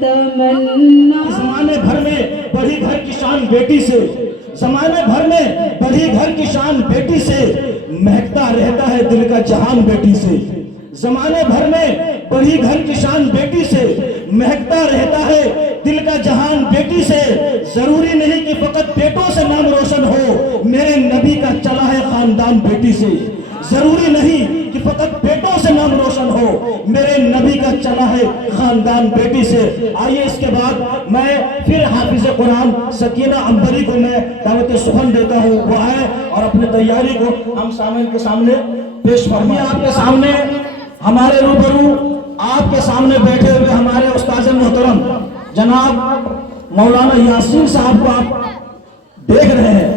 तमन्ना। जमाने भर में बढ़ी घर की शान बेटी से, जमाने भर में बढ़ी घर की शान बेटी से, महकता रहता है दिल का जहान बेटी से। जमाने भर में बढ़ी घर की शान बेटी से, महकता रहता है दिल का जहान बेटी से। जरूरी नहीं कि फकत बेटों से नाम रोशन हो, मेरे नबी का चला है खानदान बेटी से। जरूरी नहीं कि फकत बेटों से नाम रोशन हो, मेरे नबी का चला है खानदान बेटी से। आइए इसके बाद मैं फिर हाफिज कुरान सकीना अंबरी को मैं दावत सुखन देता हूँ, वो आए और अपनी तैयारी को हम सामने के सामने पेश फरमाएं। आपके सामने हमारे रूबरू आपके सामने बैठे हुए हमारे उस्ताद मोहतरम जनाब मौलाना यासीन साहब को आप देख रहे हैं।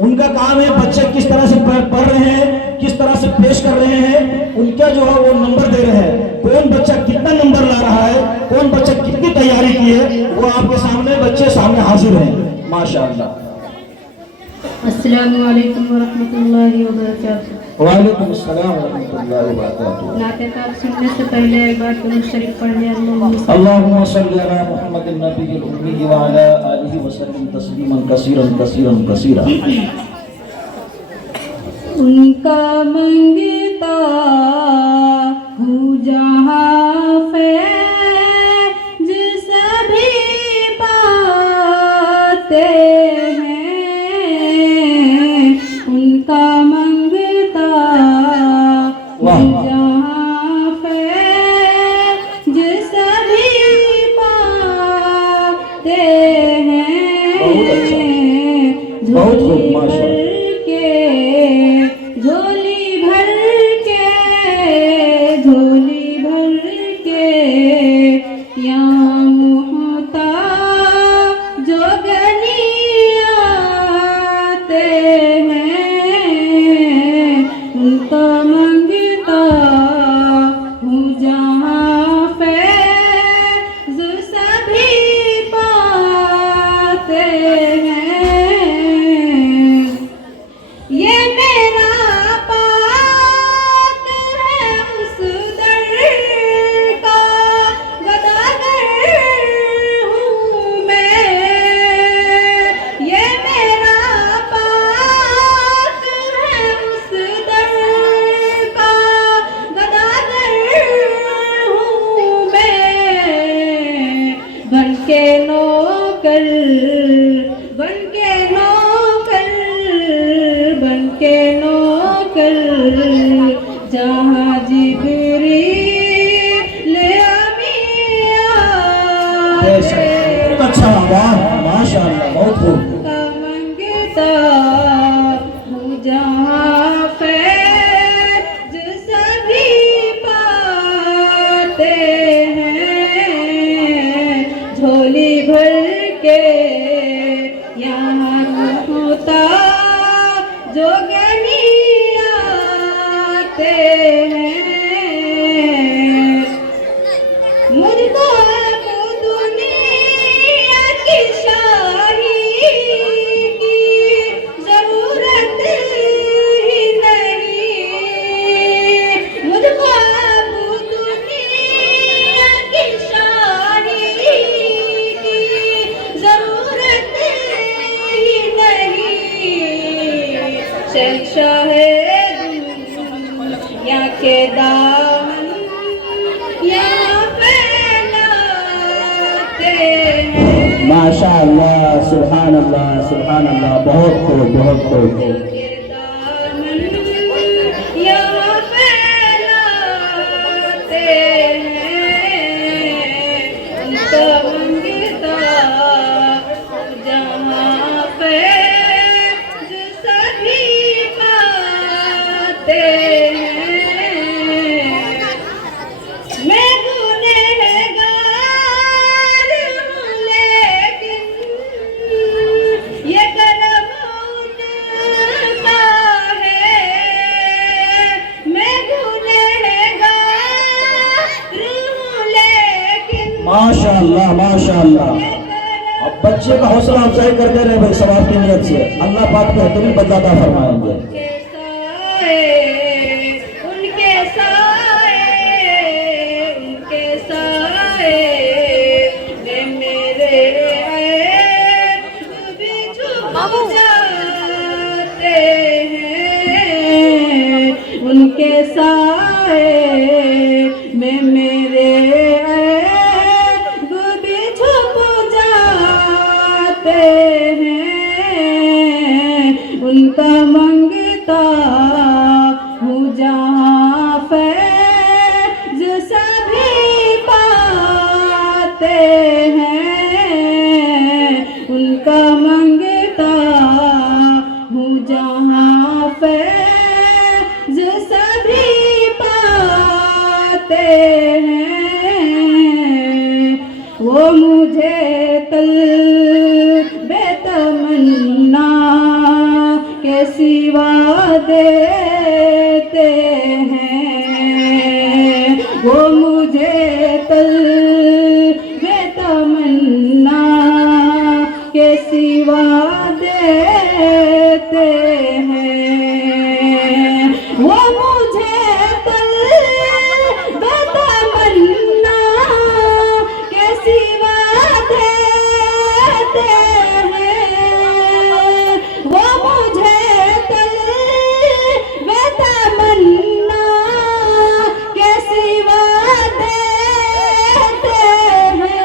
उनका काम है बच्चे किस तरह से पढ़ रहे हैं, किस तरह से पेश कर रहे हैं, उनका जो है वो नंबर दे रहे हैं। कौन बच्चा कितना नंबर ला रहा है, कौन बच्चा कितनी तैयारी की है, वो आपके सामने बच्चे सामने हाजिर हैं। माशाअल्लाह। अस्सलामु अलैकुम वरहमतुल्लाहि वबरकातुहू। वालेकुम अस्सलाम वरहमतुल्लाहि वबरकातुहू। नाते पाक सुनने से पहले एक बार दुरूद शरीफ पढ़ने अल्लाहुम्मा सल्ली अला मुहम्मदिन नबिय्यिल उम्मी व अला आलिहि व सल्लिम तस्लीमन कसीरन कसीरन कसीरा। उनका मंगता हूँ जहाँ फैज सभी पाते हैं, उनका मंगता हूँ जहाँ फैज सभी पाते हैं। बहुत खूब माशाअल्लाह। झोली भर के, झोली भर के यहाँ मुहता जोगनी आते हैं। उनका मंगता हूँ जहाँ फैज़ सभी पाते हैं। ये मेरा पाक है उस दर का, गदागर हूँ मैं। ये मेरा पाक है उस दर का, गदागर हूँ मैं। बन के नौकर, बन के नौकर, बन के नौकर जहाँ जिब्रील अमीन आते। अच्छा वाह माशाअल्लाह बहुत खूब। का मंगता हूँ जहाँ फैज़ सभी पाते हैं। झोली भर के यहाँ होता जोगनी आते हैं। मुझको अब दुनिया की शाही की जरूरत ही नहीं। मुझको अब दुनिया की शाही की जरूरत ही नहीं। शहंशाह दुनिया के दामन यहाँ फैलाते हैं। माशाअल्लाह सुभान अल्लाह सुभान अल्लाह। बहुत खूब बहुत खूब। के दामन यहाँ फैलाते हैं। उनका मंगता जहाँ फैज़ सभी पाते हैं। मैं गुनहगार हूँ लेकिन ये करम उनका है। मैं गुनहगार हूँ लेकिन माशाअल्लाह माशाअल्लाह। अब बच्चे का हौसला अफजाई करते रहे भाई सवाब की नियत से, अल्लाह पाक बेहतरीन बदला अता फरमाएंगे। उनके साए, उनके हैं, उनका मंगता हूँ जहाँ फैज़ सभी पाते हैं। वो मुझे तल्बे तमन्ना के सिवा देते हैं। वो मुझे तल्बे तमन्ना के सिवा देते हैं। वो मुझे तल्बे तमन्ना के सिवा देते हैं। वो मुझे तल्बे तमन्ना के सिवा देते हैं।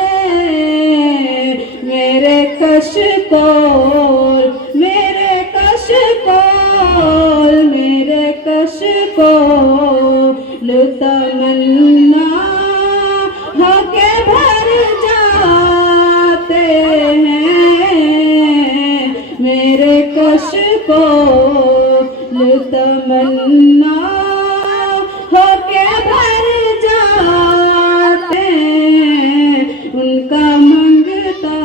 मेरे कशकोल, मेरे कशकोल, मेरे कशकोल तमन्ना होके भर जाते हैं। मेरे कशकोल तमन्ना होके भर जाते हैं। उनका मंगता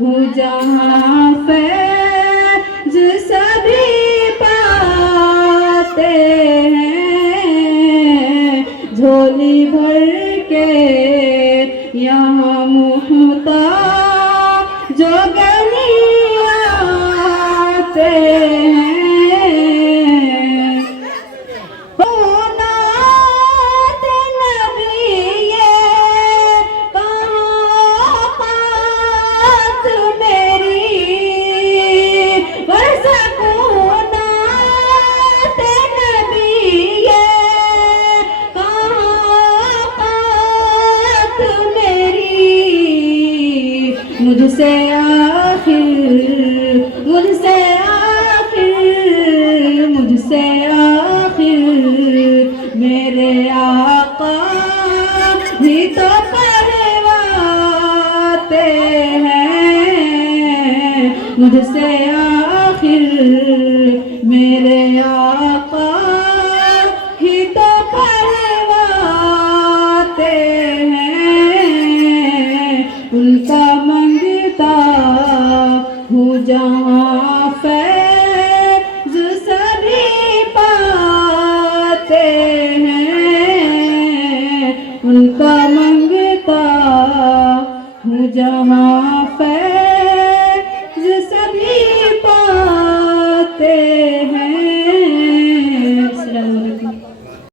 हूँ जहाँ फैज़ सभी पाते हैं। झोली भर के यहाँ मुहताज जो गलियाते हैं। नात नबी ये कहाँ बात मेरी, नात नबी ये कहाँ बात मेरी। मुझसे आखिर, मुझसे आखिर, मुझसे आखिर मेरे आका ही तो करवाते हैं। मुझसे आखिर मेरे आका ही तो करवाते हैं। उनका मंगता हूँ जहाँ फैज़ सभी पाते हैं। उनका मंगता हूँ जहाँ